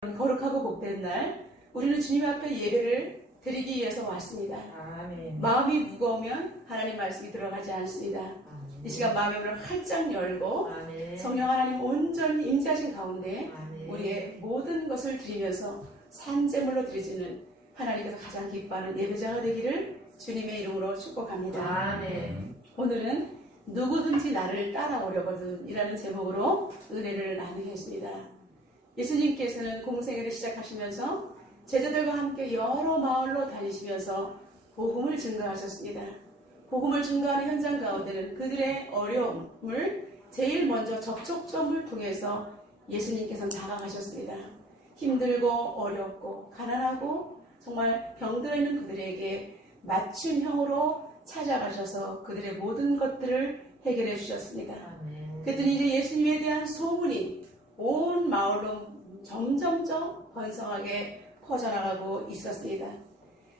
거룩하고 복된 날, 우리는 주님 앞에 예배를 드리기 위해서 왔습니다. 아멘. 마음이 무거우면 하나님 말씀이 들어가지 않습니다. 아멘. 이 시간 마음의 문을 활짝 열고 아멘. 성령 하나님 온전히 임재하신 가운데 아멘. 우리의 모든 것을 드리면서 산제물로 드리지는 하나님께서 가장 기뻐하는 예배자가 되기를 주님의 이름으로 축복합니다. 아멘. 오늘은 누구든지 나를 따라오려거든 이라는 제목으로 은혜를 나누겠습니다. 예수님께서는 공생애를 시작하시면서 제자들과 함께 여러 마을로 다니시면서 복음을 증거하셨습니다. 복음을 증거하는 현장 가운데는 그들의 어려움을 제일 먼저 접촉점을 통해서 예수님께서는 다가가셨습니다. 힘들고 어렵고 가난하고 정말 병들어 있는 그들에게 맞춤형으로 찾아가셔서 그들의 모든 것들을 해결해 주셨습니다. 그랬더니 이제 예수님에 대한 소문이 온 마을로 점점점 번성하게 퍼져나가고 있었습니다.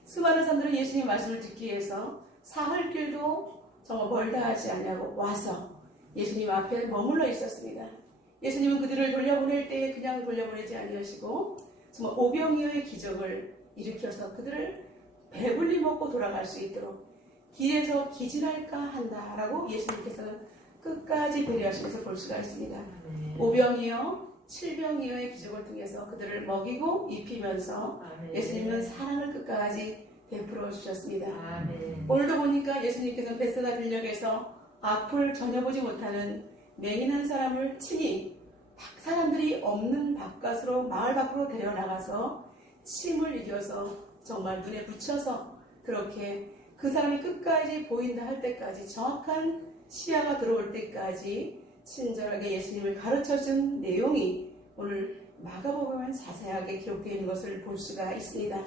수많은 사람들은 예수님의 말씀을 듣기 위해서 사흘길도 정말 멀다 하지 않냐고 와서 예수님 앞에 머물러 있었습니다. 예수님은 그들을 돌려보낼 때에 그냥 돌려보내지 아니하시고 정말 오병이어의 기적을 일으켜서 그들을 배불리 먹고 돌아갈 수 있도록 길에서 기진할까 한다라고 예수님께서는 끝까지 배려하시면서 볼 수가 있습니다. 오병이어, 칠병이어의 기적을 통해서 그들을 먹이고 입히면서 예수님은 사랑을 끝까지 베풀어 주셨습니다. 오늘도 보니까 예수님께서는 베세다 들녘에서 앞을 전혀 보지 못하는 맹인한 사람을 친히 사람들이 없는 바깥으로 마을 밖으로 데려나가서 침을 이겨서 정말 눈에 붙여서 그렇게 그 사람이 끝까지 보인다 할 때까지 정확한 시야가 들어올 때까지 친절하게 예수님을 가르쳐준 내용이 오늘 마가복음에 자세하게 기록되어 있는 것을 볼 수가 있습니다.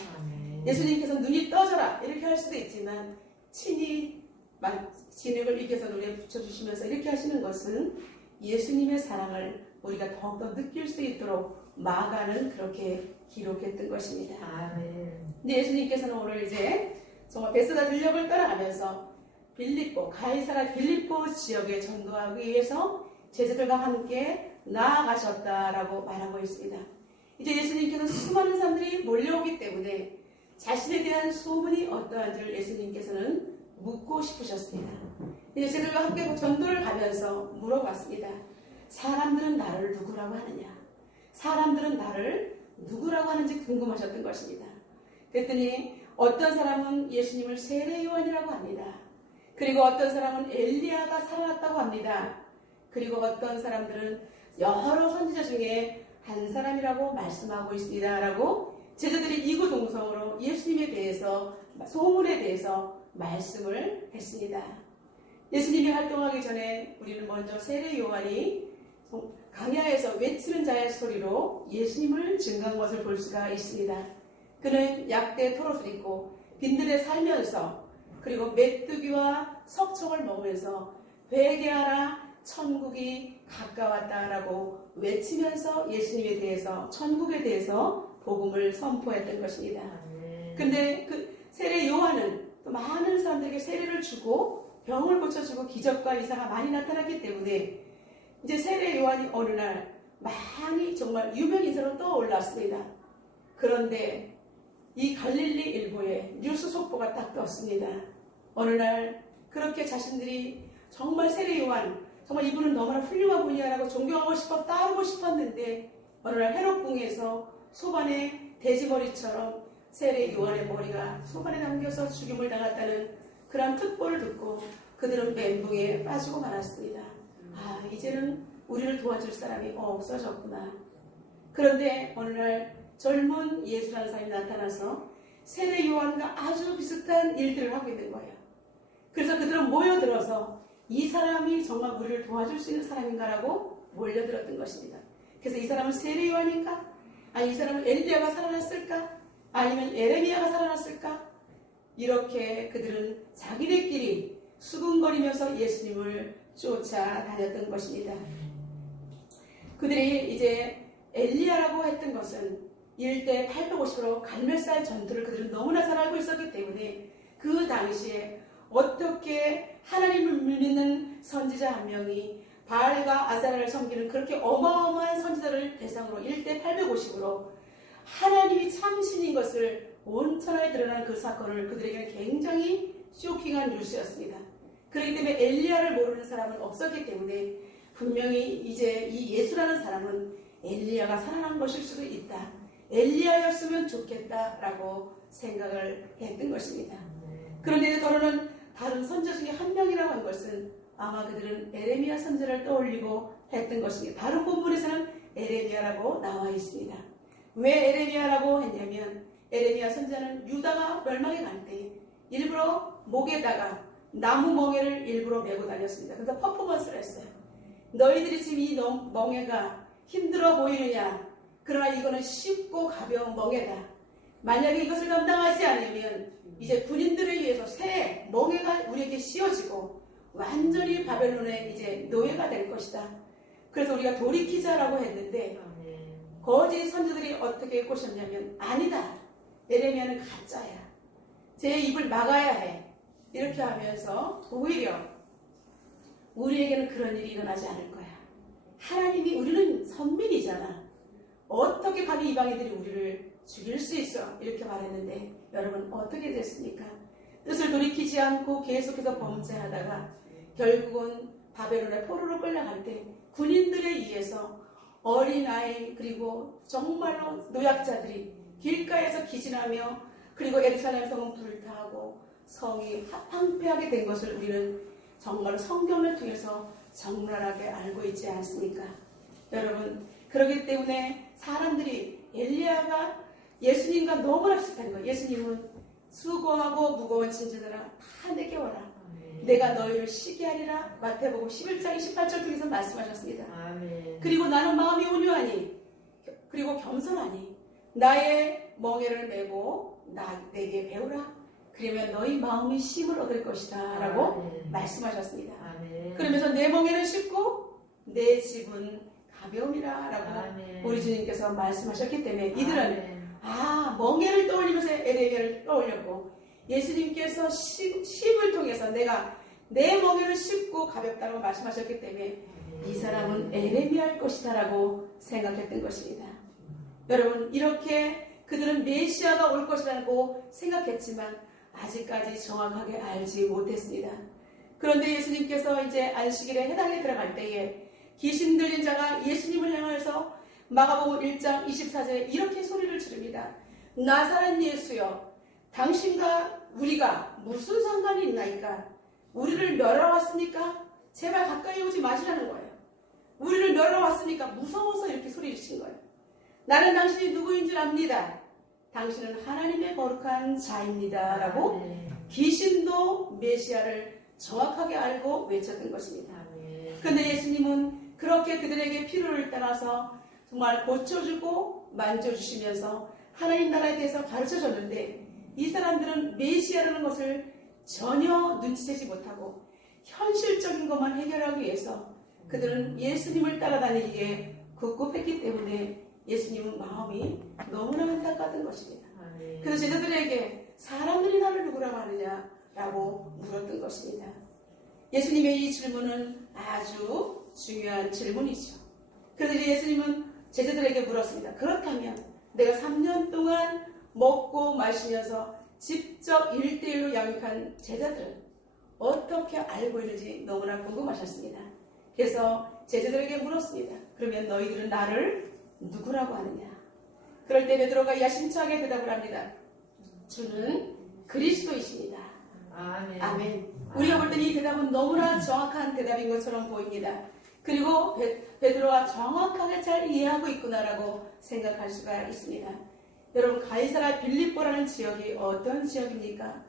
예수님께서 눈이 떠져라 이렇게 할 수도 있지만 친히 진흙을 이겨서 눈에 붙여주시면서 이렇게 하시는 것은 예수님의 사랑을 우리가 더욱더 느낄 수 있도록 마가는 그렇게 기록했던 것입니다. 근데 예수님께서는 오늘 이제 정말 베세다 들녘을 따라가면서 가이사라 빌립보 지역에 전도하기 위해서 제자들과 함께 나아가셨다라고 말하고 있습니다. 이제 예수님께서는 수많은 사람들이 몰려오기 때문에 자신에 대한 소문이 어떠한지를 예수님께서는 묻고 싶으셨습니다. 제자들과 함께 전도를 가면서 물어봤습니다. 사람들은 나를 누구라고 하느냐? 사람들은 나를 누구라고 하는지 궁금하셨던 것입니다. 그랬더니 어떤 사람은 예수님을 세례 요한이라고 합니다. 그리고 어떤 사람은 엘리야가 살아났다고 합니다. 그리고 어떤 사람들은 여러 선지자 중에 한 사람이라고 말씀하고 있습니다. 라고 제자들이 이구동성으로 예수님에 대해서 소문에 대해서 말씀을 했습니다. 예수님이 활동하기 전에 우리는 먼저 세례 요한이 강야에서 외치는 자의 소리로 예수님을 증거한 것을 볼 수가 있습니다. 그는 약대 토롯을 입고 빈들에 살면서 그리고 메뚜기와 석청을 먹으면서 회개하라 천국이 가까웠다라고 외치면서 예수님에 대해서 천국에 대해서 복음을 선포했던 것입니다. 근데 그 세례 요한은 또 많은 사람들에게 세례를 주고 병을 고쳐주고 기적과 이사가 많이 나타났기 때문에 이제 세례 요한이 어느 날 많이 정말 유명 인사로 떠올랐습니다. 그런데 이 갈릴리 일보에 뉴스 속보가 딱 떴습니다. 어느 날 그렇게 자신들이 정말 세례 요한 정말 이분은 너무나 훌륭한 분이야라고 존경하고 싶어 따르고 싶었는데 어느 날 헤롯궁에서 소반의 돼지머리처럼 세례 요한의 머리가 소반에 담겨서 죽임을 당했다는 그런 특보를 듣고 그들은 멘붕에 빠지고 말았습니다. 이제는 우리를 도와줄 사람이 없어졌구나. 그런데 어느 날 젊은 예수라는 사람이 나타나서 세례 요한과 아주 비슷한 일들을 하고 있는 거예요. 그래서 그들은 모여들어서 이 사람이 정말 우리를 도와줄 수 있는 사람인가라고 몰려들었던 것입니다. 그래서 이 사람은 세례 요한인가? 아니 이 사람은 엘리야가 살아났을까? 아니면 예레미야가 살아났을까? 이렇게 그들은 자기들끼리 수군거리면서 예수님을 쫓아다녔던 것입니다. 그들이 이제 엘리야라고 했던 것은 일대 850으로 갈멜살 전투를 그들은 너무나 잘 알고 있었기 때문에 그 당시에 어떻게 하나님을 믿는 선지자 한 명이 바알과 아세라를 섬기는 그렇게 어마어마한 선지자를 대상으로 1대 850으로 하나님이 참신인 것을 온천하게 드러나는 그 사건을 그들에게는 굉장히 쇼킹한 뉴스였습니다. 그렇기 때문에 엘리야를 모르는 사람은 없었기 때문에 분명히 이제 이 예수라는 사람은 엘리야가 살아난 것일 수도 있다. 엘리야였으면 좋겠다라고 생각을 했던 것입니다. 그런데 더러는 다른 선자 중에 한 명이라고 한 것은 아마 그들은 에레미야 선자를 떠올리고 했던 것입니다. 다른 본문에서는 에레미야라고 나와 있습니다. 왜 에레미야라고 했냐면 에레미야 선자는 유다가 멸망해 갈 때 일부러 목에다가 나무 멍에를 일부러 메고 다녔습니다. 그래서 퍼포먼스를 했어요. 너희들이 지금 이 멍에가 힘들어 보이느냐? 그러나 이거는 쉽고 가벼운 멍에다. 만약에 이것을 감당하지 않으면 이제 군인들에 의해서 새 멍에가 우리에게 씌워지고 완전히 바벨론의 이제 노예가 될 것이다. 그래서 우리가 돌이키자라고 했는데 거짓 선지들이 어떻게 꼬셨냐면 아니다. 에레미야는 가짜야. 제 입을 막아야 해. 이렇게 하면서 오히려 우리에게는 그런 일이 일어나지 않을 거야. 하나님이 우리는 선민이잖아. 어떻게 감히 이방인들이 우리를 죽일 수 있어? 이렇게 말했는데 여러분 어떻게 됐습니까? 뜻을 돌이키지 않고 계속해서 범죄하다가 결국은 바벨론의 포로로 끌려갈 때 군인들에 의해서 어린아이 그리고 정말로 노약자들이 길가에서 기진하며 그리고 예루살렘 성은 불타고 성이 황폐하게 된 것을 우리는 정말 성경을 통해서 적나라하게 알고 있지 않습니까? 여러분 그렇기 때문에 사람들이 엘리야가 예수님과 너무나 비슷한 거예요. 예수님은 수고하고 무거운 짐지들아 다 내게 오라. 내가 너희를 쉬게 하리라. 마태복음 11장 28절 통해서 말씀하셨습니다. 아멘. 그리고 나는 마음이 온유하니 그리고 겸손하니 나의 멍에를 메고 내게 배우라. 그러면 너희 마음이 쉼을 얻을 것이다 라고 아멘. 말씀하셨습니다. 아멘. 그러면서 내 멍에는 쉽고 내 집은 가벼움이라 라고 아멘. 우리 주님께서 말씀하셨기 때문에 이들은 아멘. 멍에를 떠올리면서 에레미야를 떠올렸고 예수님께서 쉼을 통해서 내가 내 멍에를 쉽고 가볍다고 말씀하셨기 때문에 이 사람은 에레미야일 것이다 라고 생각했던 것입니다. 여러분 이렇게 그들은 메시아가 올 것이라고 생각했지만 아직까지 정확하게 알지 못했습니다. 그런데 예수님께서 이제 안식일에 해당에 들어갈 때에 귀신 들린 자가 예수님을 향하여서 마가복음 1장 24절에 이렇게 소리를 지릅니다. 나사렛 예수여 당신과 우리가 무슨 상관이 있나이까? 우리를 멸하러 왔습니까? 제발 가까이 오지 마시라는 거예요. 우리를 멸하러 왔으니까 무서워서 이렇게 소리를 친 거예요. 나는 당신이 누구인 줄 압니다. 당신은 하나님의 거룩한 자입니다. 라고 귀신도 메시아를 정확하게 알고 외쳤던 것입니다. 그런데 예수님은 그렇게 그들에게 필요를 따라서 정말 고쳐주고 만져주시면서 하나님 나라에 대해서 가르쳐줬는데 이 사람들은 메시아라는 것을 전혀 눈치채지 못하고 현실적인 것만 해결하기 위해서 그들은 예수님을 따라다니기에 급급했기 때문에 예수님은 마음이 너무나 안타까웠던 것입니다. 그래서 제자들에게 사람들이 나를 누구라고 하느냐라고 물었던 것입니다. 예수님의 이 질문은 아주 중요한 질문이죠. 그래서 이제 예수님은 제자들에게 물었습니다. 그렇다면 내가 3년 동안 먹고 마시면서 직접 1대1로 양육한 제자들은 어떻게 알고 있는지 너무나 궁금하셨습니다. 그래서 제자들에게 물었습니다. 그러면 너희들은 나를 누구라고 하느냐? 그럴 때 베드로가 야심차게 대답을 합니다. 주는 그리스도이십니다. 아멘. 아멘. 우리가 볼 때는 이 대답은 너무나 정확한 대답인 것처럼 보입니다. 그리고 베드로가 정확하게 잘 이해하고 있구나라고 생각할 수가 있습니다. 여러분 가이사라 빌립보라는 지역이 어떤 지역입니까?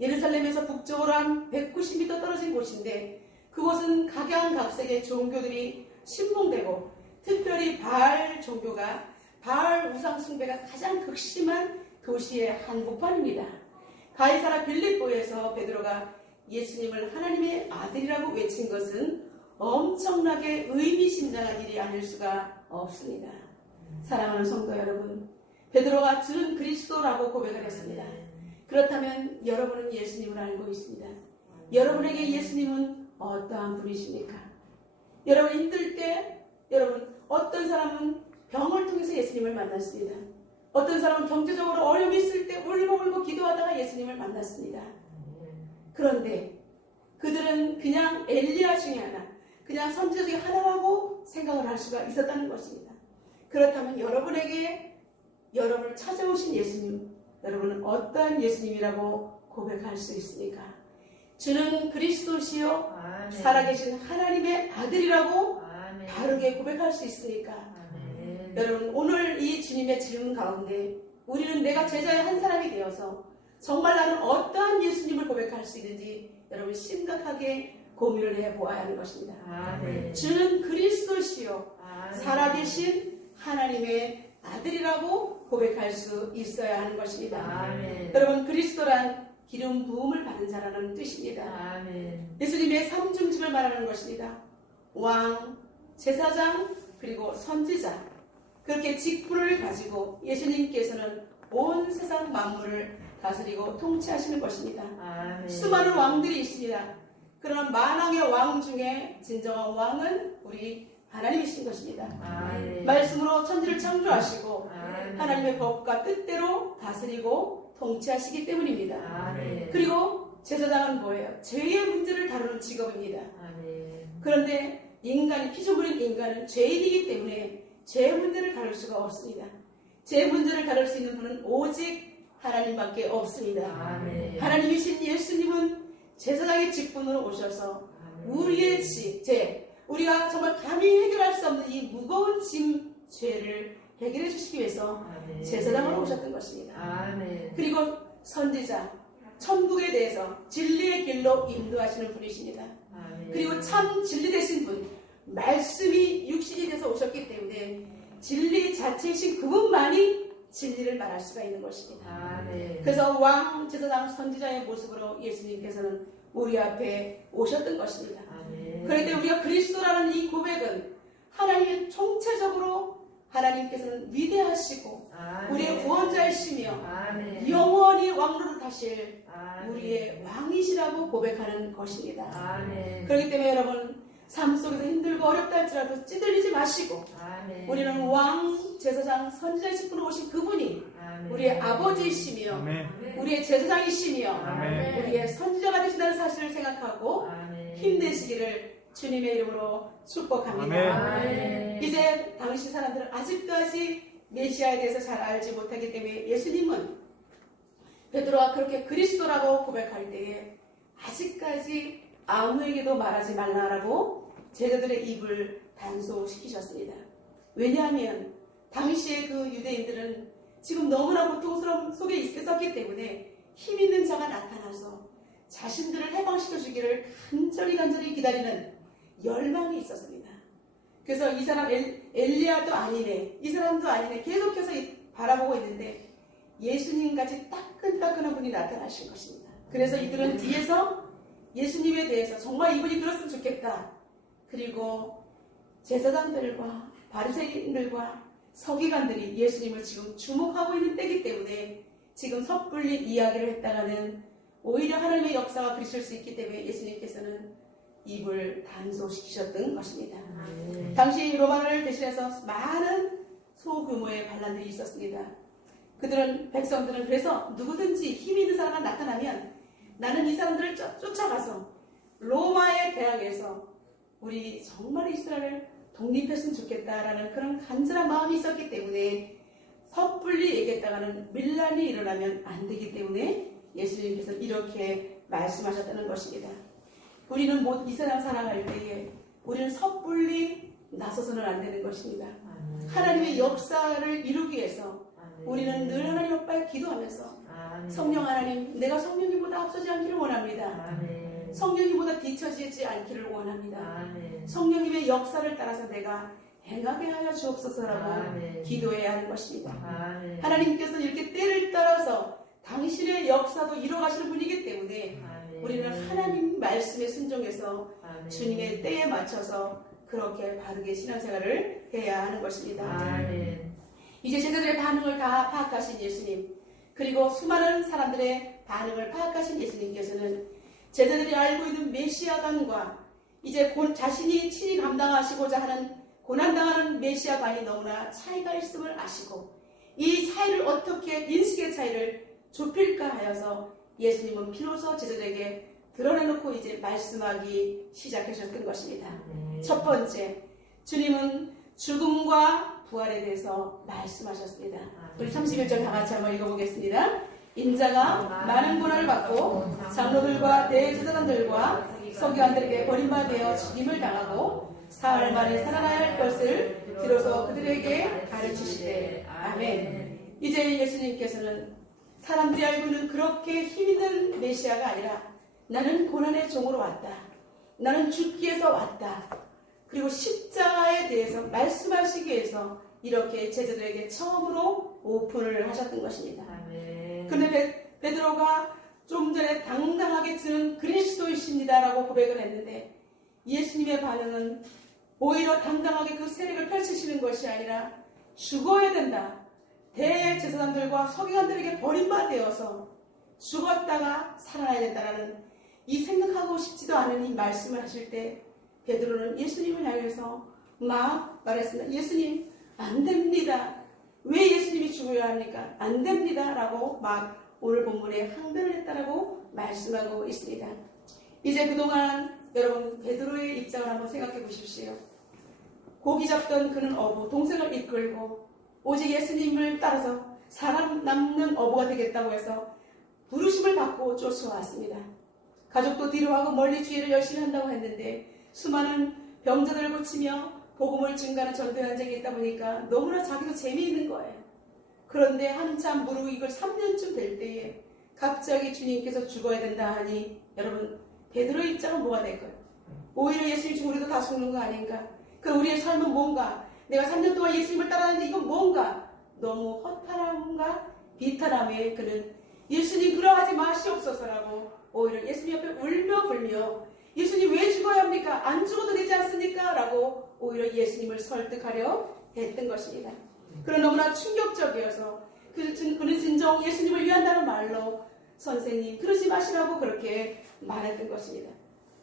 예루살렘에서 북쪽으로 한 190m 떨어진 곳인데 그곳은 각양각색의 종교들이 신봉되고 특별히 바알 종교가 바알 우상 숭배가 가장 극심한 도시의 한복판입니다. 가이사라 빌립보에서 베드로가 예수님을 하나님의 아들이라고 외친 것은 엄청나게 의미심장한 일이 아닐 수가 없습니다. 사랑하는 성도 여러분, 베드로가 주는 그리스도라고 고백을 했습니다. 그렇다면 여러분은 예수님을 알고 있습니다. 여러분에게 예수님은 어떠한 분이십니까? 여러분 힘들 때 여러분 어떤 사람은 병을 통해서 예수님을 만났습니다. 어떤 사람은 경제적으로 어려움이 있을 때 울고불고 기도하다가 예수님을 만났습니다. 그런데 그들은 그냥 엘리야 중에 하나, 그냥 선지자 중에 하나라고 생각을 할 수가 있었다는 것입니다. 그렇다면 여러분에게 여러분을 찾아오신 예수님, 여러분은 어떠한 예수님이라고 고백할 수 있습니까? 주는 그리스도시요 아멘. 살아계신 하나님의 아들이라고 아멘. 바르게 고백할 수 있습니까? 아멘. 여러분, 오늘 이 주님의 질문 가운데 우리는 내가 제자의 한 사람이 되어서 정말 나는 어떠한 예수님을 고백할 수 있는지 여러분 심각하게 고민을 해보아야 하는 것입니다. 아멘. 주는 그리스도시요 아멘. 살아계신 하나님의 아들이라고 고백할 수 있어야 하는 것입니다. 아멘. 여러분, 그리스도란 기름 부음을 받은 자라는 뜻입니다. 아멘. 예수님의 삼중직을 말하는 것입니다. 왕, 제사장, 그리고 선지자. 그렇게 직분을 가지고 예수님께서는 온 세상 만물을 다스리고 통치하시는 것입니다. 아멘. 수많은 왕들이 있습니다. 그러나 만왕의 왕 중에 진정한 왕은 우리 하나님이신 것입니다. 아멘. 말씀으로 천지를 창조하시고 아멘. 하나님의 법과 뜻대로 다스리고 통치하시기 때문입니다. 아멘. 그리고 제사장은 뭐예요? 죄의 문제를 다루는 직업입니다. 아멘. 그런데 인간이, 피조물인 인간은 죄인이기 때문에 죄 문제를 다룰 수가 없습니다. 죄 문제를 다룰 수 있는 분은 오직 하나님밖에 없습니다. 아멘. 하나님이신 예수님은 제사장의 직분으로 오셔서 아멘. 우리의 죄, 우리가 정말 감히 해결할 수 없는 이 무거운 짐, 죄를 해결해 주시기 위해서 아멘. 제사장으로 오셨던 것입니다. 아멘. 그리고 선지자, 천국에 대해서 진리의 길로 인도하시는 분이십니다. 아멘. 그리고 참 진리 되신 분, 말씀이 육신이 돼서 오셨기 때문에 진리 자체이신 그분만이 진리를 말할 수가 있는 것입니다. 아멘. 그래서 왕, 제사장, 선지자의 모습으로 예수님께서는 우리 앞에 오셨던 것입니다. 아멘. 그럴 때 우리가 그리스도라는 이 고백은 하나님의 총체적으로 하나님께서는 위대하시고 아멘. 우리의 구원자이시며 아멘. 영원히 왕노릇하실 아멘. 우리의 왕이시라고 고백하는 것입니다. 아멘. 그렇기 때문에 여러분, 삶 속에서 힘들고 어렵다 할지라도 찌들리지 마시고 아멘. 우리는 왕, 제사장, 선지자의 직분으로 오신 그분이 아멘. 우리의 아버지이시며 아멘. 우리의 제사장이시며 아멘. 우리의 선지자가 되신다는 사실을 생각하고 아멘. 힘내시기를 주님의 이름으로 축복합니다. 아멘. 이제 당시 사람들은 아직까지 메시아에 대해서 잘 알지 못하기 때문에 예수님은 베드로가 그렇게 그리스도라고 고백할 때에 아직까지 아무에게도 말하지 말라라고 제자들의 입을 단속시키셨습니다. 왜냐하면 당시에 그 유대인들은 지금 너무나 고통스러움 속에 있었기 때문에 힘 있는 자가 나타나서 자신들을 해방시켜 주기를 간절히 기다리는 열망이 있었습니다. 그래서 이 사람 엘리야도 아니네, 이 사람도 아니네 계속해서 바라보고 있는데 예수님같이 따끈따끈한 분이 나타나신 것입니다. 그래서 이들은 뒤에서 예수님에 대해서 정말 이분이 들었으면 좋겠다. 그리고 제사장들과 바리새인들과 서기관들이 예수님을 지금 주목하고 있는 때이기 때문에 지금 섣불리 이야기를 했다가는 오히려 하나님의 역사가 그리실 수 있기 때문에 예수님께서는 입을 단속시키셨던 것입니다. 아멘. 당시 로마를 대신해서 많은 소규모의 반란들이 있었습니다. 백성들은 그래서 누구든지 힘 있는 사람이 나타나면 나는 이 사람들을 쫓아가서 로마에 대항해서 우리 정말 이스라엘을 독립했으면 좋겠다라는 그런 간절한 마음이 있었기 때문에 섣불리 얘기했다가는 밀란이 일어나면 안 되기 때문에 예수님께서 이렇게 말씀하셨다는 것입니다. 우리는 이 세상 살아갈 때에 우리는 섣불리 나서서는 안 되는 것입니다. 아멘. 하나님의 역사를 이루기 위해서 아멘. 우리는 늘 하나님 앞에 기도하면서 아멘. 성령 하나님, 내가 성령님보다 앞서지 않기를 원합니다. 아멘. 성령님보다 뒤처지지 않기를 원합니다. 아멘. 성령님의 역사를 따라서 내가 행하게 하여 주옵소서라고 아멘. 기도해야 하는 것입니다. 아멘. 하나님께서는 이렇게 때를 따라서 당신의 역사도 이뤄가시는 분이기 때문에 아멘. 우리는 하나님 말씀에 순종해서 아멘. 주님의 때에 맞춰서 그렇게 바르게 신앙생활을 해야 하는 것입니다. 아멘. 이제 제자들의 반응을 다 파악하신 예수님, 그리고 수많은 사람들의 반응을 파악하신 예수님께서는 제자들이 알고 있는 메시아관과 이제 자신이 친히 감당하시고자 하는 고난당하는 메시아관이 너무나 차이가 있음을 아시고 이 차이를 어떻게 인식의 차이를 좁힐까 하여서 예수님은 비로소 제자들에게 드러내놓고 이제 말씀하기 시작하셨던 것입니다. 첫 번째, 주님은 죽음과 부활에 대해서 말씀하셨습니다. 우리 31절 다 같이 한번 읽어보겠습니다. 인자가 많은 고난을 받고 장로들과 대제사장들과 서기관들에게 버림받아 죽임을 당하고 사흘 만에 살아나야 할 것을 비로소 그들에게 가르치시되 아멘. 이제 예수님께서는 사람들이 알고 있는 그렇게 힘있는 메시아가 아니라 나는 고난의 종으로 왔다. 나는 죽기 위해서 왔다. 그리고 십자가에 대해서 말씀하시기 위해서 이렇게 제자들에게 처음으로 오픈을 하셨던 것입니다. 그런데 베드로가 좀 전에 당당하게 저는 그리스도이십니다라고 고백을 했는데 예수님의 반응은 오히려 당당하게 그 세력을 펼치시는 것이 아니라 죽어야 된다. 대제사장들과 서기관들에게 버림받아서 죽었다가 살아나야 된다라는 이 생각하고 싶지도 않은 이 말씀을 하실 때 베드로는 예수님을 향해서 막 말했습니다. 예수님 안 됩니다. 왜 예수님이 죽어야 합니까? 안 됩니다. 라고 막 오늘 본문에 항변을 했다라고 말씀하고 있습니다. 이제 그동안 여러분 베드로의 입장을 한번 생각해 보십시오. 고기 잡던 그는 어부, 동생을 이끌고 오직 예수님을 따라서 사람 남는 어부가 되겠다고 해서 부르심을 받고 쫓아왔습니다. 가족도 뒤로하고 멀리 주의를 열심히 한다고 했는데 수많은 병자들을 고치며 복음을 증가하는 전도 현장에 있다 보니까 너무나 자기도 재미있는 거예요. 그런데 한참 무르익을 3년쯤 될 때에 갑자기 주님께서 죽어야 된다 하니 여러분 베드로의 입장은 뭐가 될까요? 오히려 예수님 죽으리도 다 죽는 거 아닌가? 그 우리의 삶은 뭔가? 내가 3년 동안 예수님을 따라하는데 이건 뭔가? 너무 허탈함과 비탄함에 그는 예수님 그러하지 마시옵소서라고 오히려 예수님 옆에 울며 불며 예수님 왜 죽어야 합니까? 안 죽어도 되지 않습니까? 라고 오히려 예수님을 설득하려 했던 것입니다. 그는 너무나 충격적이어서 그는 진정 예수님을 위한다는 말로 선생님 그러지 마시라고 그렇게 말했던 것입니다.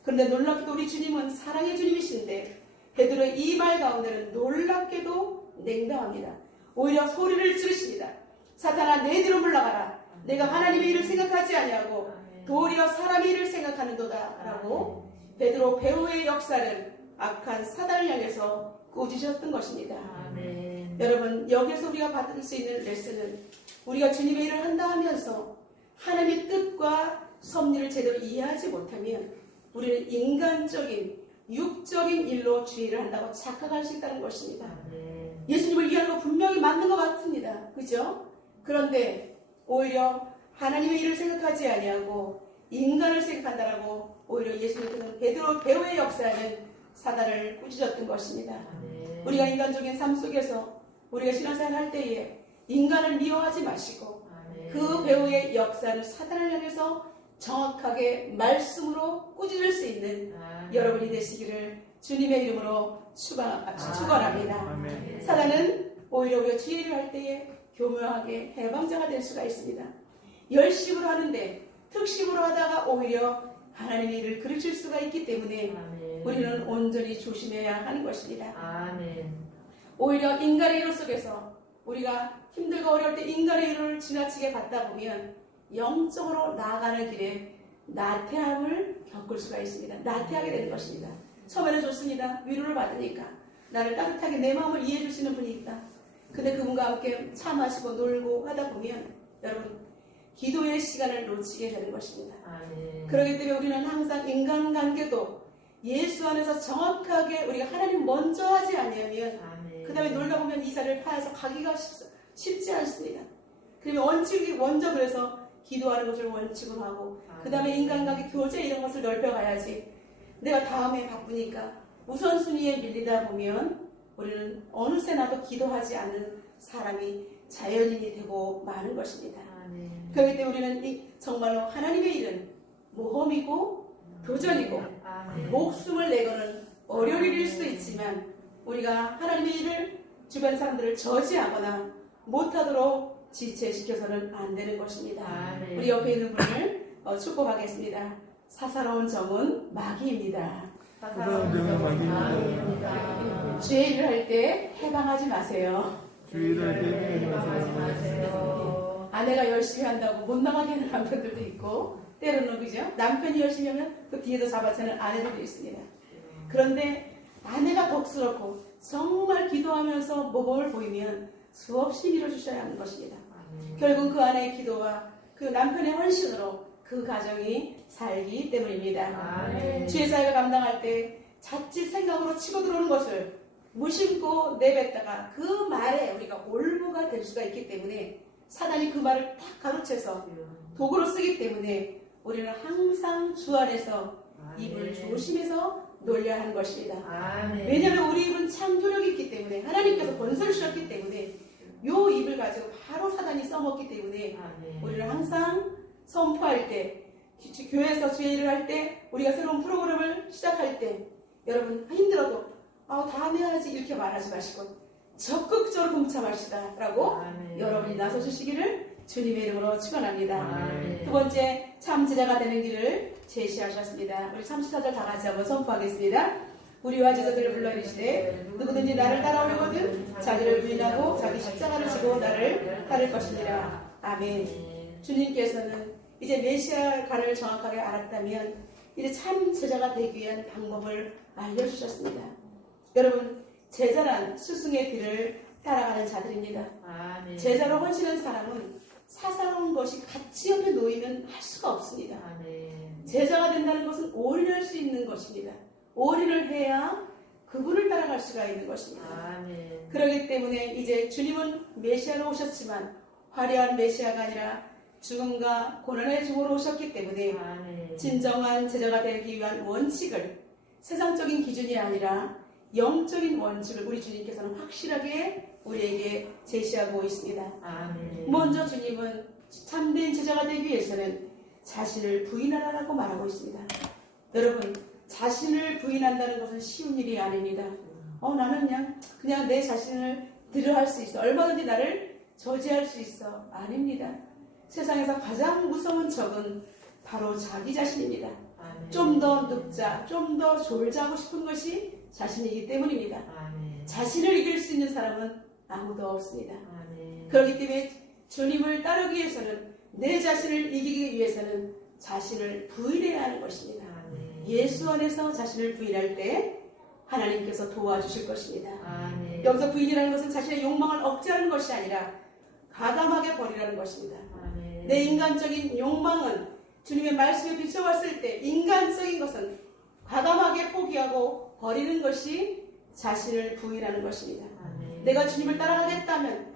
그런데 놀랍게도 우리 주님은 사랑의 주님이신데 베드로의 이 말 가운데는 놀랍게도 냉담합니다. 오히려 소리를 지르십니다. 사탄아 내 뒤로 물러가라. 내가 하나님의 일을 생각하지 아니하고 도리어 사람의 일을 생각하는도다 라고 베드로 배후의 역사를 악한 사단을 향해서 꾸짖으셨던 것입니다. 여러분 여기서 우리가 받을 수 있는 레슨은 우리가 주님의 일을 한다 하면서 하나님의 뜻과 섭리를 제대로 이해하지 못하면 우리는 인간적인 육적인 일로 주의를 한다고 착각할 수 있다는 것입니다. 예수님을 위하는 거 분명히 맞는 것 같습니다. 그죠? 그런데 오히려 하나님의 일을 생각하지 아니하고 인간을 생각한다라고 오히려 예수님께서는 베드로 배후의 역사는 사단을 꾸짖었던 것입니다. 우리가 인간적인 삶 속에서 우리가 신앙생활 할 때에 인간을 미워하지 마시고 그 배후의 역사는 사단을 향해서 정확하게 말씀으로 꾸짖을 수 있는 여러분이 되시기를 주님의 이름으로 축원합니다. 사단은 오히려 우리가 주의를 할 때에 교묘하게 해방자가 될 수가 있습니다. 열심으로 하는데 특심으로 하다가 오히려 하나님의 일을 그르칠 수가 있기 때문에 우리는 온전히 조심해야 하는 것입니다. 오히려 인간의 일 속에서 우리가 힘들고 어려울 때 인간의 일을 지나치게 받다 보면 영적으로 나아가는 길에 나태함을 겪을 수가 있습니다. 나태하게 되는 것입니다. 처음에는 좋습니다. 위로를 받으니까 나를 따뜻하게 내 마음을 이해해 주시는 분이 있다. 근데 그분과 함께 차 마시고 놀고 하다 보면 여러분 기도의 시간을 놓치게 되는 것입니다. 그렇기 때문에 우리는 항상 인간관계도 예수 안에서 정확하게 우리가 하나님 먼저 하지 않으면 그 다음에 놀다 보면 이 자리를 파해서 가기가 쉽지 않습니다. 그러면 원칙이 먼저 그래서 기도하는 것을 원칙으로 하고 그 다음에 인간관계 교제 이런 것을 넓혀가야지 내가 다음에 바쁘니까 우선순위에 밀리다 보면 우리는 어느새 나도 기도하지 않는 사람이 자연인이 되고 마는 것입니다. 그렇기 때문에 우리는 정말로 하나님의 일은 모험이고 도전이고 목숨을 내고는 어려운 일일 수도 있지만 우리가 하나님의 일을 주변 사람들을 저지하거나 못하도록 지체시켜서는 안 되는 것입니다. 우리 옆에 있는 분을 축복하겠습니다. 사사로운 정은 마귀입니다. 주의 일을 할 때 해방하지 마세요. 주의를 되게 하지 마세요. 아내가 열심히 한다고 못 나가게 하는 남편들도 있고, 때로는 그죠? 남편이 열심히 하면 그 뒤에서 잡아채는 아내들도 있습니다. 그런데 아내가 덕스럽고 정말 기도하면서 모범을 보이면 수없이 밀어주셔야 하는 것입니다. 결국 그 아내의 기도와 그 남편의 헌신으로 그 가정이 살기 때문입니다. 아멘. 주의 사역을 감당할 때 자칫 생각으로 치고 들어오는 것을 무심코 내뱉다가 그 말에 우리가 올무가 될 수가 있기 때문에 사단이 그 말을 딱 가로채서 도구로 쓰기 때문에 우리는 항상 주 안에서 입을 조심해서 놀려야 하는 것입니다. 아멘. 왜냐하면 우리 입은 창조력이 있기 때문에 하나님께서 권세를 주셨기 때문에 요 입을 가지고 바로 사단이 써먹기 때문에 아멘. 우리는 항상 선포할 때 교회에서 주의 일을 할 때 우리가 새로운 프로그램을 시작할 때 여러분 힘들어도 다음에 해야지 이렇게 말하지 마시고 적극적으로 동참하시다 라고 아멘. 여러분이 나서주시기를 주님의 이름으로 축원합니다. 아멘. 두 번째 참 제자가 되는 길을 제시하셨습니다. 우리 34절 다 같이 한번 선포하겠습니다. 우리와 제자들을 불러 이르시되 누구든지 나를 따라오려거든 자기를 부인하고 자기 십자가를 지고 나를 따를 것이니라. 아멘. 주님께서는 이제 메시아가를 정확하게 알았다면 이제 참 제자가 되기 위한 방법을 알려주셨습니다. 여러분, 제자란 스승의 뒤를 따라가는 자들입니다. 아멘. 제자로 헌신한 사람은 사사로운 것이 가치 옆에 놓이면 할 수가 없습니다. 아멘. 제자가 된다는 것은 올인할 수 있는 것입니다. 올인을 해야 그분을 따라갈 수가 있는 것입니다. 아멘. 그렇기 때문에 이제 주님은 메시아로 오셨지만 화려한 메시아가 아니라 죽음과 고난의 죽음으로 오셨기 때문에 아멘. 진정한 제자가 되기 위한 원칙을 세상적인 기준이 아니라 영적인 원칙을 우리 주님께서는 확실하게 우리에게 제시하고 있습니다. 아멘. 먼저 주님은 참된 제자가 되기 위해서는 자신을 부인하라고 말하고 있습니다. 여러분, 자신을 부인한다는 것은 쉬운 일이 아닙니다. 나는 그냥 내 자신을 들여할 수 있어. 얼마든지 나를 저지할 수 있어. 아닙니다. 세상에서 가장 무서운 적은 바로 자기 자신입니다. 아멘. 좀 더 늙자, 좀 더 졸자고 싶은 것이 자신이기 때문입니다. 아멘. 자신을 이길 수 있는 사람은 아무도 없습니다. 아멘. 그렇기 때문에 주님을 따르기 위해서는 내 자신을 이기기 위해서는 자신을 부인해야 하는 것입니다. 아멘. 예수 안에서 자신을 부인할 때 하나님께서 도와주실 것입니다. 아멘. 여기서 부인이라는 것은 자신의 욕망을 억제하는 것이 아니라 가감하게 버리라는 것입니다. 아멘. 내 인간적인 욕망은 주님의 말씀에 비춰봤을 때 인간적인 것은 과감하게 포기하고 버리는 것이 자신을 부인하는 것입니다. 아멘. 내가 주님을 따라가겠다면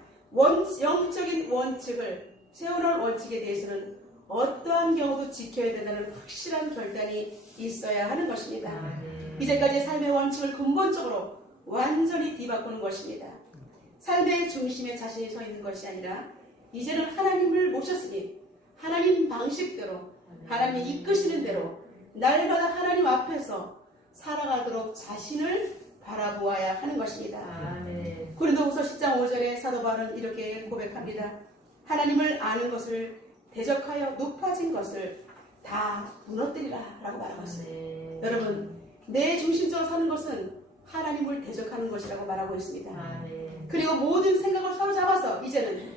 영적인 원칙을 세워놓은 원칙에 대해서는 어떠한 경우도 지켜야 된다는 확실한 결단이 있어야 하는 것입니다. 아멘. 이제까지 삶의 원칙을 근본적으로 완전히 뒤바꾸는 것입니다. 삶의 중심에 자신이 서 있는 것이 아니라 이제는 하나님을 모셨으니 하나님 방식대로 하나님이 이끄시는 대로 날마다 하나님 앞에서 살아가도록 자신을 바라보아야 하는 것입니다. 아멘. 고린도후서 10장 5절에 사도 바울은 이렇게 고백합니다. 하나님을 아는 것을 대적하여 높아진 것을 다 무너뜨리라 라고 말하고 있습니다. 아멘. 여러분, 내 중심적으로 사는 것은 하나님을 대적하는 것이라고 말하고 있습니다. 아멘. 그리고 모든 생각을 사로잡아서 이제는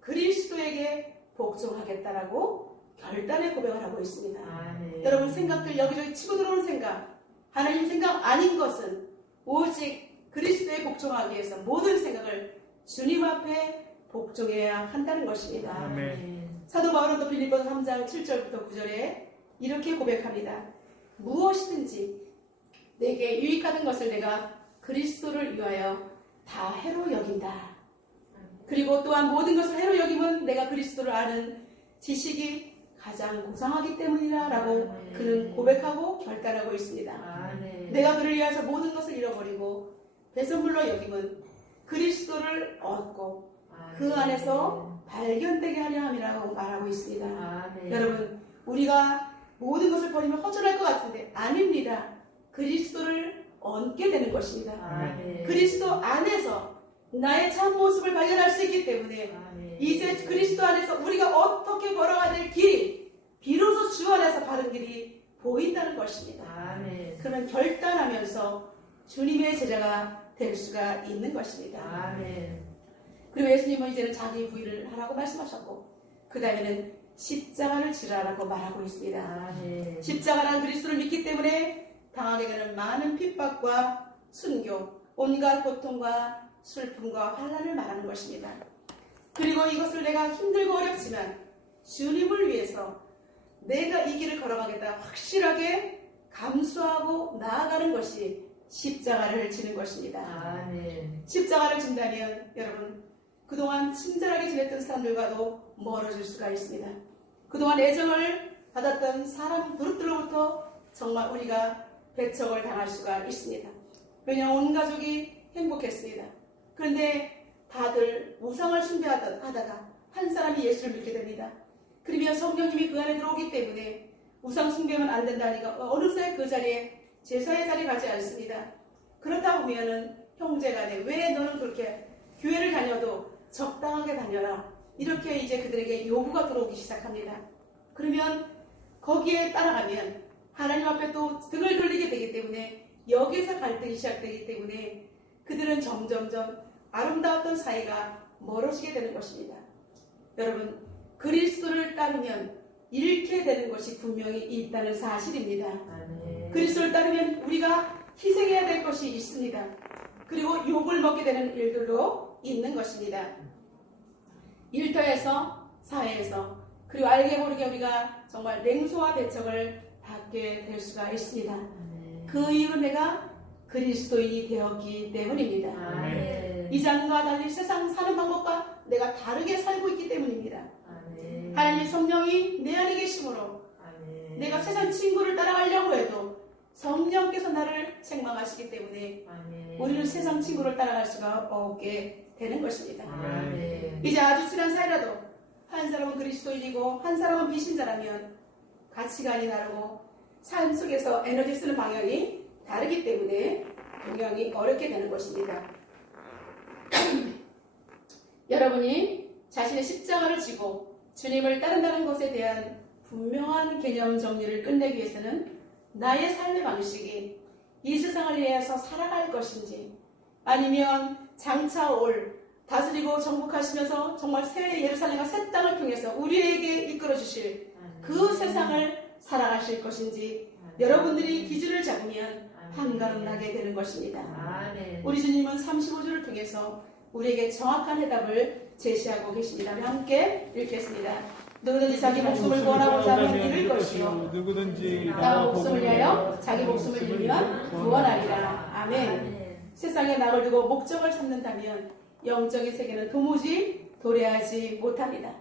그리스도에게 복종하겠다라고 결단의 고백을 하고 있습니다. 아멘. 여러분, 생각들 여기저기 치고 들어오는 생각, 하나님 생각 아닌 것은 오직 그리스도에 복종하기 위해서 모든 생각을 주님 앞에 복종해야 한다는 것입니다. 아멘. 사도 바울은 또 빌립보서 3장 7절부터 9절에 이렇게 고백합니다. 무엇이든지 내게 유익하는 것을 내가 그리스도를 위하여 다 해로 여긴다. 그리고 또한 모든 것을 해로 여기면 내가 그리스도를 아는 지식이 가장 고상하기 때문이라 라고 그는 고백하고 결단하고 있습니다. 아멘. 내가 그를 위해서 모든 것을 잃어버리고 배설물로 여기면 그리스도를 얻고 그 안에서 발견되게 하려 함이라고 말하고 있습니다. 아멘. 여러분, 우리가 모든 것을 버리면 허전할 것 같은데 아닙니다. 그리스도를 얻게 되는 것입니다. 아멘. 그리스도 안에서 나의 참 모습을 발견할 수 있기 때문에 아멘. 이제 그리스도 안에서 우리가 어떻게 걸어가야 될 길이 비로소 주 안에서 바른 길이 보인다는 것입니다. 아멘. 그러면 결단하면서 주님의 제자가 될 수가 있는 것입니다. 아멘. 그리고 예수님은 이제는 자기 부위를 하라고 말씀하셨고 그 다음에는 십자가를 지라라고 말하고 있습니다. 아멘. 십자가라는 그리스도를 믿기 때문에 당하게 되는 많은 핍박과 순교, 온갖 고통과 슬픔과 환난을 말하는 것입니다. 그리고 이것을 내가 힘들고 어렵지만 주님을 위해서 내가 이 길을 걸어가겠다 확실하게 감수하고 나아가는 것이 십자가를 지는 것입니다. 아멘. 십자가를 진다면 여러분 그동안 친절하게 지냈던 사람들과도 멀어질 수가 있습니다. 그동안 애정을 받았던 사람 그룹들로부터 정말 우리가 배척을 당할 수가 있습니다. 왜냐하면 온 가족이 행복했습니다. 그런데 다들 우상을 숭배하다가 한 사람이 예수를 믿게 됩니다. 그러면 성령님이 그 안에 들어오기 때문에 우상 숭배하면 안 된다니까 어느새 그 자리에 제사의 자리에 가지 않습니다. 그렇다 보면은 형제간에 왜 너는 그렇게 교회를 다녀도 적당하게 다녀라 이렇게 이제 그들에게 요구가 들어오기 시작합니다. 그러면 거기에 따라가면 하나님 앞에 또 등을 돌리게 되기 때문에 여기서 갈등이 시작되기 때문에 그들은 점점점 아름다웠던 사이가 멀어지게 되는 것입니다. 여러분 그리스도를 따르면 잃게 되는 것이 분명히 있다는 사실입니다. 아멘. 그리스도를 따르면 우리가 희생해야 될 것이 있습니다. 그리고 욕을 먹게 되는 일들도 있는 것입니다. 일터에서 사회에서 그리고 알게 모르게 우리가 정말 냉소와 배척을 받게 될 수가 있습니다. 아멘. 그 이유로 내가 그리스도인이 되었기 때문입니다. 아멘. 이전과 달리 세상 사는 방법과 내가 다르게 살고 있기 때문입니다. 아멘. 하나님의 성령이 내 안에 계심으로 아멘. 내가 세상 친구를 따라가려고 해도 성령께서 나를 책망하시기 때문에 아멘. 우리는 세상 친구를 따라갈 수가 없게 되는 것입니다. 아멘. 이제 아주 친한 사이라도 한 사람은 그리스도인이고 한 사람은 비신자라면 가치관이 다르고 삶 속에서 에너지 쓰는 방향이 다르기 때문에 동경이 어렵게 되는 것입니다. 여러분이 자신의 십자가를 지고 주님을 따른다는 것에 대한 분명한 개념 정리를 끝내기 위해서는 나의 삶의 방식이 이 세상을 위해서 살아갈 것인지 아니면 장차 올 다스리고 정복하시면서 정말 새 예루살렘과 새 땅을 통해서 우리에게 이끌어 주실 그 세상을 살아가실 것인지 여러분들이 기준을 잡으면 한가름 나게 되는 것입니다. 아멘. 우리 주님은 35주를 통해서 우리에게 정확한 해답을 제시하고 계십니다. 함께 읽겠습니다. 누구든지 자기 목숨을 구원하고자 하면 잃을 것이요 누구든지 나와 목숨을 위하여 자기 목숨을 잃으면 구원하리라. 아멘. 세상에 낙을 두고 목적을 찾는다면 영적인 세계는 도무지 도래하지 못합니다.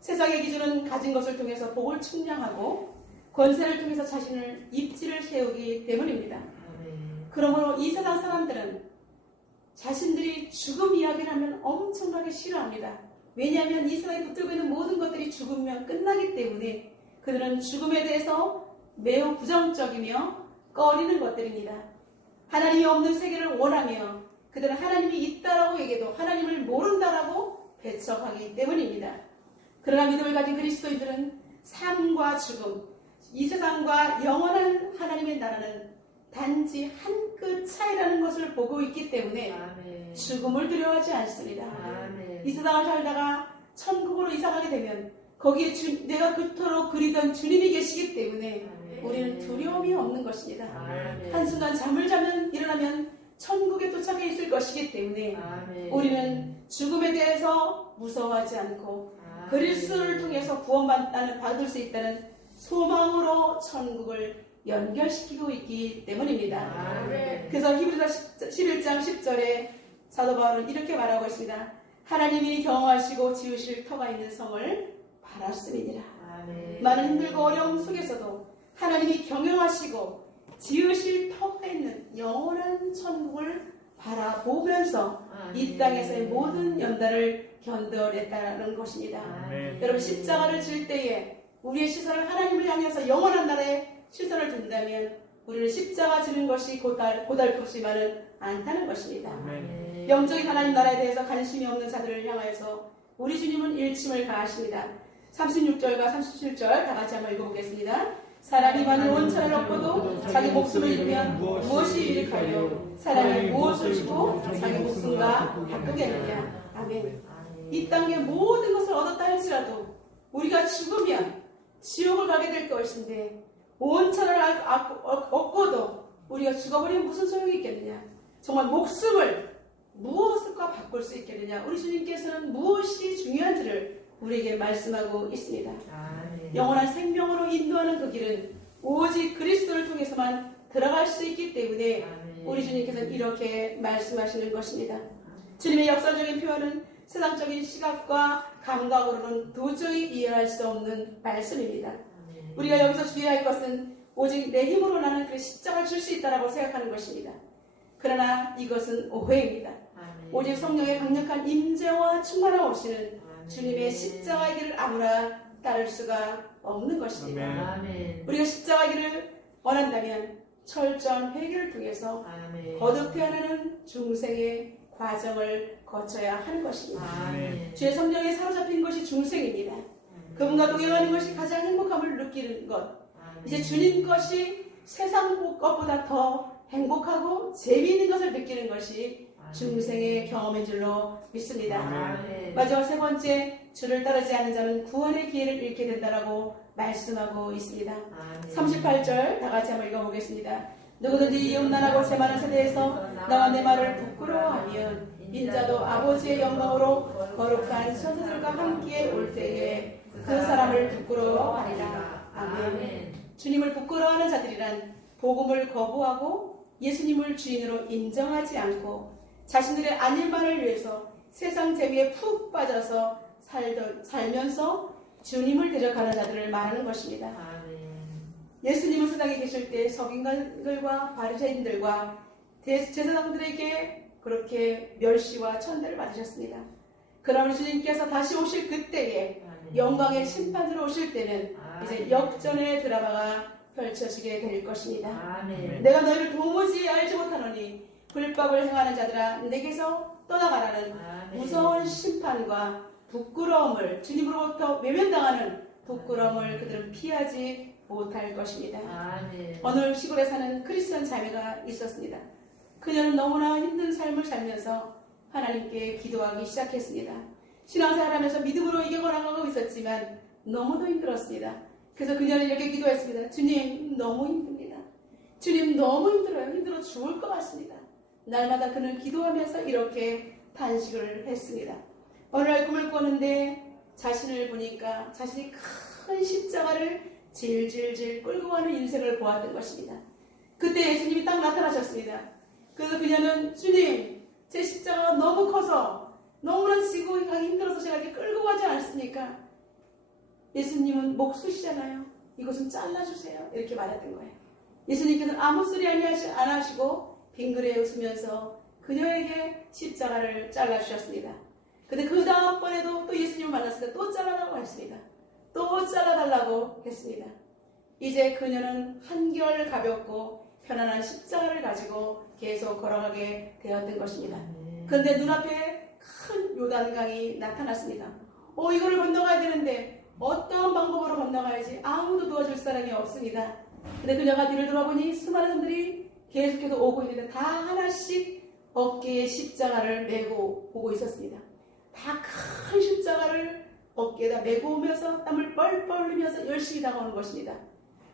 세상의 기준은 가진 것을 통해서 복을 측량하고 권세를 통해서 자신을 입지를 세우기 때문입니다. 아멘. 그러므로 이 세상 사람들은 자신들이 죽음 이야기를 하면 엄청나게 싫어합니다. 왜냐하면 이 세상에 붙들고 있는 모든 것들이 죽으면 끝나기 때문에 그들은 죽음에 대해서 매우 부정적이며 꺼리는 것들입니다. 하나님이 없는 세계를 원하며 그들은 하나님이 있다라고 얘기해도 하나님을 모른다라고 배척하기 때문입니다. 그러나 믿음을 가진 그리스도인들은 삶과 죽음, 이 세상과 영원한 하나님의 나라는 단지 한 끗 차이라는 것을 보고 있기 때문에 아멘. 죽음을 두려워하지 않습니다. 아멘. 이 세상을 살다가 천국으로 이사가게 되면 거기에 내가 그토록 그리던 주님이 계시기 때문에 아멘. 우리는 두려움이 없는 것입니다. 아멘. 한순간 잠을 자면 일어나면 천국에 도착해 있을 것이기 때문에 아멘. 우리는 죽음에 대해서 무서워하지 않고 아멘. 그리스도를 통해서 받을 수 있다는 소망으로 천국을 연결시키고 있기 때문입니다. 아멘. 그래서 히브리서 11장 10절에 사도 바울은 이렇게 말하고 있습니다. 하나님이 경험하시고 지으실 터가 있는 성을 바랐음이니라. 아멘. 많은 힘들고 어려움 속에서도 하나님이 경영하시고 지으실 터가 있는 영원한 천국을 바라보면서 이 땅에서의 모든 연단을 견뎌냈다는 것입니다. 아멘. 여러분 십자가를 질 때에 우리의 시선을 하나님을 향해서 영원한 나라에 시선을 둔다면 우리는 십자가 지는 것이 고달프지만은 않다는 것입니다. 아멘. 영적인 하나님 나라에 대해서 관심이 없는 자들을 향하여서 우리 주님은 일침을 가하십니다. 36절과 37절 다 같이 한번 읽어보겠습니다. 사람이 만일 온 천을 얻고도 자기 목숨을 잃으면 무엇이 유익하며 사람이 무엇을 주고 자기 목숨과 바꾸겠느냐. 아멘. 이 땅의 모든 것을 얻었다 할지라도 우리가 죽으면 지옥을 가게 될 것인데 온 천을 얻고도 우리가 죽어버리면 무슨 소용이 있겠느냐. 정말 목숨을 무엇과 바꿀 수 있겠느냐. 우리 주님께서는 무엇이 중요한지를 우리에게 말씀하고 있습니다. 영원한 생명으로 인도하는 그 길은 오직 그리스도를 통해서만 들어갈 수 있기 때문에 우리 주님께서는 이렇게 말씀하시는 것입니다. 주님의 역사적인 표현은 세상적인 시각과 감각으로는 도저히 이해할 수 없는 말씀입니다. 우리가 여기서 주의할 것은 오직 내 힘으로 나는 그 십자가를 줄 수 있다고 생각하는 것입니다. 그러나 이것은 오해입니다. 오직 성령의 강력한 임재와 충만함 없이는 주님의 십자가의 길을 아무나 따를 수가 없는 것입니다. 우리가 십자가의 길을 원한다면 철저한 회개를 통해서 거듭해하는 중생의 과정을 거쳐야 하는 것입니다. 주의 성령에 사로잡힌 것이 중생입니다. 그분과 동행하는 것이 가장 행복함을 느끼는 것. 이제 주님 것이 세상 것보다 더 행복하고 재미있는 것을 느끼는 것이 중생의 경험인 줄로 믿습니다. 마지막 세 번째, 주를 따르지 않는 자는 구원의 기회를 잃게 된다라고 말씀하고 있습니다. 38절 다 같이 한번 읽어보겠습니다. 누구든지 염난하고 세만한 세대에서 나와 내 말을 부끄러워하면 인자도 아버지의 영광으로 거룩한 천사들과 함께 올 때에 그 사람을 부끄러워하리라. 아멘. 주님을 부끄러워하는 자들이란 복음을 거부하고 예수님을 주인으로 인정하지 않고 자신들의 안일만을 위해서 세상 재미에 푹 빠져서 살면서 주님을 대적하는 자들을 말하는 것입니다. 예수님은 세상에 계실 때 서기관들과 바리새인들과 제사장들에게 그렇게 멸시와 천대를 받으셨습니다. 그러나 우리 주님께서 다시 오실 그때에 영광의 심판으로 오실 때는 이제 역전의 드라마가 펼쳐지게 될 것입니다. 내가 너희를 도무지 알지 못하노니 불법을 행하는 자들아 내게서 떠나가라는 무서운 심판과 부끄러움을, 주님으로부터 외면당하는 부끄러움을 그들은 피하지 못할 것입니다. 어느 시골에 사는 크리스천 자매가 있었습니다. 그녀는 너무나 힘든 삶을 살면서 하나님께 기도하기 시작했습니다. 신앙생활하면서 믿음으로 이겨나가고 있었지만 너무도 힘들었습니다. 그래서 그녀는 이렇게 기도했습니다. 주님, 너무 힘듭니다. 주님, 너무 힘들어요. 힘들어 죽을 것 같습니다. 날마다 그는 기도하면서 이렇게 탄식을 했습니다. 어느 날 꿈을 꿨는데 자신을 보니까 자신이 큰 십자가를 질질질 끌고 가는 인생을 보았던 것입니다. 그때 예수님이 딱 나타나셨습니다. 그래서 그녀는 주님, 제 십자가가 너무 커서 너무나 지고 가기 힘들어서 제가 이렇게 끌고 가지 않습니까? 예수님은 목수시잖아요. 이거 좀 잘라주세요. 이렇게 말했던 거예요. 예수님께서는 아무 소리 안 하시고 빙그레 웃으면서 그녀에게 십자가를 잘라주셨습니다. 근데 그 다음번에도 또 예수님을 만났을 때 또 잘라달라고 했습니다. 또 잘라달라고 했습니다. 이제 그녀는 한결 가볍고 편안한 십자가를 가지고 계속 걸어가게 되었던 것입니다. 그런데 눈앞에 큰 요단강이 나타났습니다. 이거를 건너가야 되는데 어떤 방법으로 건너가야지 아무도 도와줄 사람이 없습니다. 근데 그녀가 뒤를 돌아보니 수많은 사람들이 계속해서 오고 있는데 다 하나씩 어깨에 십자가를 메고 오고 있었습니다. 다 큰 십자가를 어깨에다 메고 오면서 땀을 뻘뻘 흘리면서 열심히 다가오는 것입니다.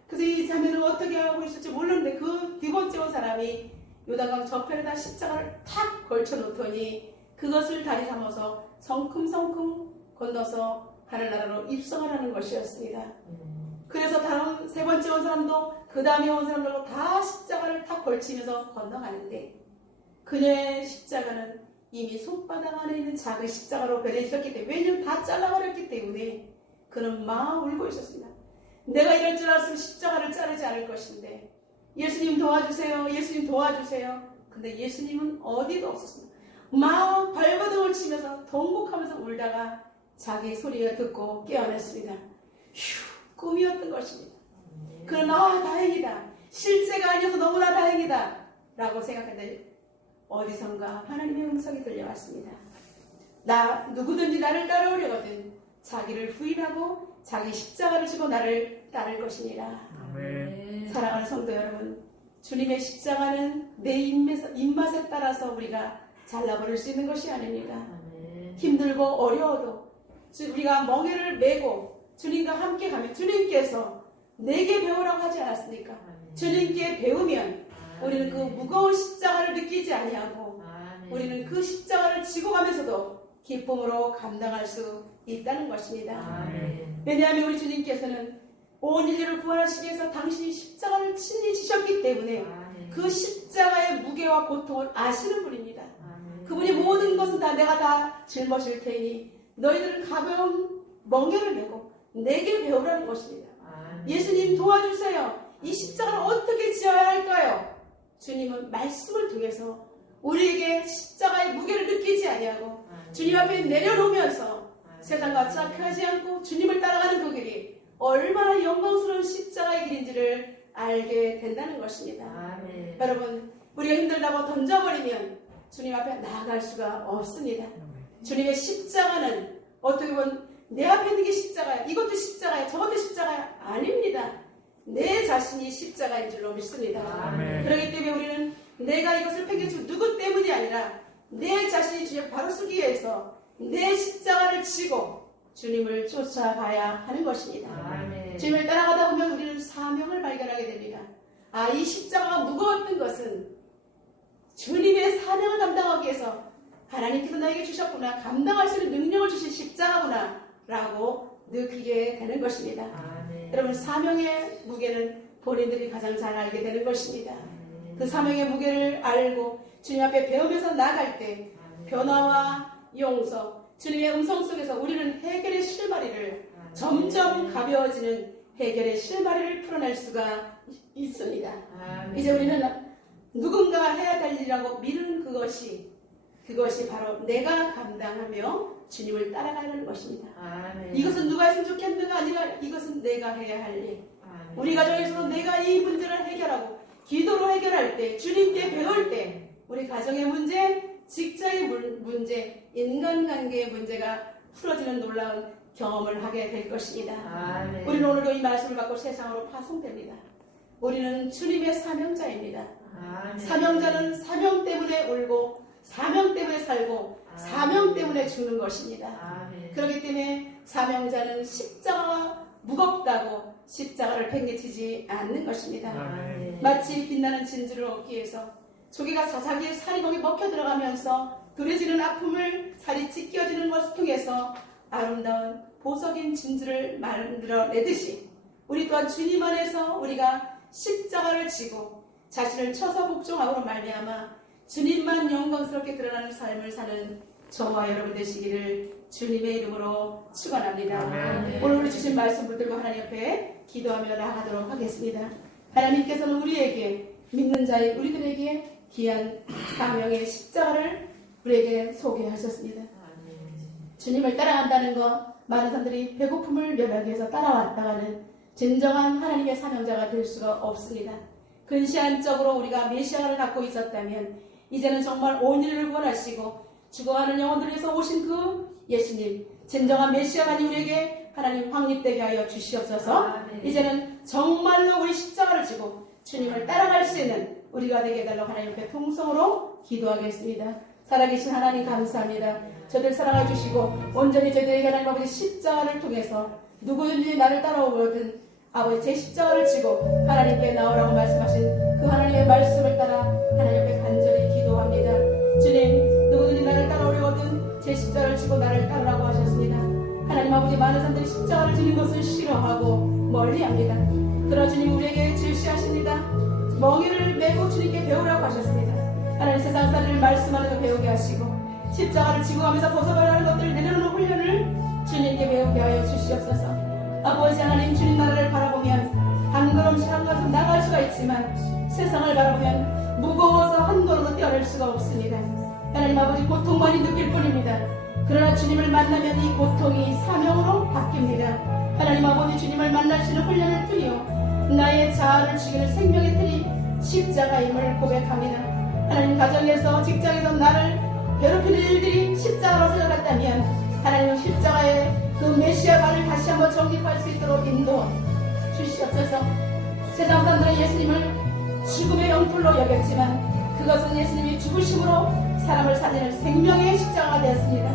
그래서 이 자매는 어떻게 하고 있을지 몰랐는데 그 뒤번째 온 사람이 요단강 저편에다 십자가를 탁 걸쳐놓더니 그것을 다리 삼아서 성큼성큼 건너서 하늘나라로 입성을 하는 것이었습니다. 그래서 다음 세 번째 온 사람도 그 다음에 온 사람들도 다 십자가를 탁 걸치면서 건너가는데 그녀의 십자가는 이미 손바닥 안에 있는 작은 십자가로 변해 있었기 때문에, 왜냐하면 다 잘라버렸기 때문에 그는 막 울고 있었습니다. 내가 이럴 줄 알았으면 십자가를 자르지 않을 것인데 예수님 도와주세요, 예수님 도와주세요. 근데 예수님은 어디도 없었습니다. 막 발버둥을 치면서 통곡하면서 울다가 자기 소리를 듣고 깨어났습니다. 휴, 꿈이었던 것입니다. 그러나 다행이다, 실제가 아니어서 너무나 다행이다 라고 생각했는데 어디선가 하나님의 음성이 들려왔습니다. 누구든지 나를 따라오려거든 자기를 부인하고 자기 십자가를 지고 나를 따를 것이니라. 아멘. 사랑하는 성도 여러분, 주님의 십자가는 내 입맛에 따라서 우리가 잘라버릴 수 있는 것이 아닙니다. 아멘. 힘들고 어려워도 우리가 멍에를 메고 주님과 함께 가면 주님께서 내게 배우라고 하지 않았습니까? 아멘. 주님께 배우면 우리는 그 무거운 십자가를 느끼지 아니하고 아멘. 우리는 그 십자가를 지고 가면서도 기쁨으로 감당할 수 있다는 것입니다. 아멘. 왜냐하면 우리 주님께서는 온 인류를 구원하시기 위해서 당신이 십자가를 친히 지셨기 때문에 아멘. 그 십자가의 무게와 고통을 아시는 분입니다. 아멘. 그분이 모든 것은 다 내가 다 짊어질 테니 너희들은 가벼운 멍에를 메고 내게 배우라는 것입니다. 아멘. 예수님 도와주세요. 이 십자가를 어떻게 지어야 할까요? 주님은 말씀을 통해서 우리에게 십자가의 무게를 느끼지 아니하고 아멘. 주님 앞에 내려놓으면서 아멘. 세상과 착하지 않고 주님을 따라가는 그 길이 얼마나 영광스러운 십자가의 길인지를 알게 된다는 것입니다. 아멘. 여러분, 우리가 힘들다고 던져버리면 주님 앞에 나아갈 수가 없습니다. 주님의 십자가는 어떻게 보면 내 앞에 있는 게 십자가야, 이것도 십자가야, 저것도 십자가야 아닙니다. 내 자신이 십자가인 줄로 믿습니다. 아멘. 그렇기 때문에 우리는 내가 이것을 팽개치고 누구 때문이 아니라 내 자신이 주님 바로 서기 위해서 내 십자가를 지고 주님을 쫓아가야 하는 것입니다. 아멘. 주님을 따라가다 보면 우리는 사명을 발견하게 됩니다. 아, 이 십자가가 무거웠던 것은 주님의 사명을 감당하기 위해서 하나님께서 나에게 주셨구나, 감당할 수 있는 능력을 주신 십자가구나 라고 느끼게 되는 것입니다. 아멘. 여러분, 사명의 무게는 본인들이 가장 잘 알게 되는 것입니다. 그 사명의 무게를 알고 주님 앞에 배우면서 나갈 때 변화와 용서, 주님의 음성 속에서 우리는 해결의 실마리를 점점 가벼워지는 해결의 실마리를 풀어낼 수가 있습니다. 아멘. 이제 우리는 누군가 해야 될 일이라고 미루는 그것이 바로 내가 감당하며 주님을 따라가는 것입니다. 아멘. 이것은 누가 했으면 좋겠는가 아니라 이것은 내가 해야 할 일. 아멘. 우리 가정에서도 내가 이 문제를 해결하고 기도로 해결할 때, 주님께 배울 때 우리 가정의 문제, 직장의 문제, 인간관계의 문제가 풀어지는 놀라운 경험을 하게 될 것입니다. 아멘. 우리는 오늘도 이 말씀을 받고 세상으로 파송됩니다. 우리는 주님의 사명자입니다. 아멘. 사명자는 사명 때문에 울고 사명 때문에 살고 사명 때문에 죽는 것입니다. 아멘. 그렇기 때문에 사명자는 십자가가 무겁다고 십자가를 팽개치지 않는 것입니다. 아멘. 마치 빛나는 진주를 얻기 위해서 조개가 자기의 살이 거기 먹혀 들어가면서 두려지는 아픔을 살이 찢겨지는 것을 통해서 아름다운 보석인 진주를 만들어내듯이 우리 또한 주님 안에서 우리가 십자가를 지고 자신을 쳐서 복종함으로 말미암아 주님만 영광스럽게 드러나는 삶을 사는 저와 여러분 되시기를 주님의 이름으로 축원합니다. 아멘. 오늘 우리 주신 말씀 붙들고 하나님 앞에 기도하며 나아가도록 하겠습니다. 하나님께서는 우리에게 믿는 자의 우리들에게 귀한 사명의 십자가를 우리에게 소개하셨습니다. 아멘. 주님을 따라간다는 것, 많은 사람들이 배고픔을 면하기 위해서 따라왔다가는 진정한 하나님의 사명자가 될 수가 없습니다. 근시안적으로 우리가 메시아를 갖고 있었다면 이제는 정말 온 인류를 구원하시고 죽어가는 영혼들을 위해서 오신 그 예수님, 진정한 메시아가 우리에게 하나님 확립되게 하여 주시옵소서. 아멘. 이제는 정말로 우리 십자가를 지고 주님을 따라갈 수 있는 우리가 되게 해달라고 하나님 앞에 통성으로 기도하겠습니다. 살아계신 하나님 감사합니다. 저들 사랑해 주시고 온전히 저희들에게 하나님 아버지 십자가를 통해서 누구든지 나를 따라오거든 아버지 제 십자가를 지고 하나님께 나오라고 말씀하신 그 하나님의 말씀을 따라 하나님 앞에 간절히 기도합니다. 주님, 누구든지 나를 따라오려거든 제 십자가를 지고 나를 따르라고 하셨습니다. 하나님 아버지, 많은 사람들이 십자가를 지는 것을 싫어하고 멀리합니다. 그러나 주님 우리에게 제시하십니다. 멍에를 메고 주님께 배우라고 하셨습니다. 하나님, 세상 사람을 말씀 안에서 배우게 하시고 십자가를 지고 가면서 벗어버리는 것들을 내려놓는 훈련을 주님께 배우게 하여 주시옵소서. 아버지 하나님, 주님 나라를 바라보면 한 걸음씩 한 걸음 나갈 수가 있지만 세상을 바라보면 무거워서 한 걸음도 뛰어낼 수가 없습니다. 하나님 아버지, 고통만이 느낄 뿐입니다. 그러나 주님을 만나면 이 고통이 사명으로 바뀝니다. 하나님 아버지, 주님을 만나시는 훈련을 통하여 나의 자아를 죽이는 생명의 틀이 십자가임을 고백합니다. 하나님, 가정에서 직장에서 나를 괴롭히는 일들이 십자가로 생각했다면 하나님 십자가의 그 메시아관을 다시 한번 정립할 수 있도록 인도해 주시옵소서. 세상 사람들은 예수님을 죽음의 영불로 여겼지만 그것은 예수님이 죽으심으로 사람을 살리는 생명의 십자가가 되었습니다.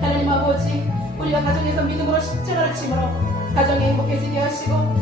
하나님 아버지, 우리가 가정에서 믿음으로 십자가를 침으로 가정이 행복해지게 하시고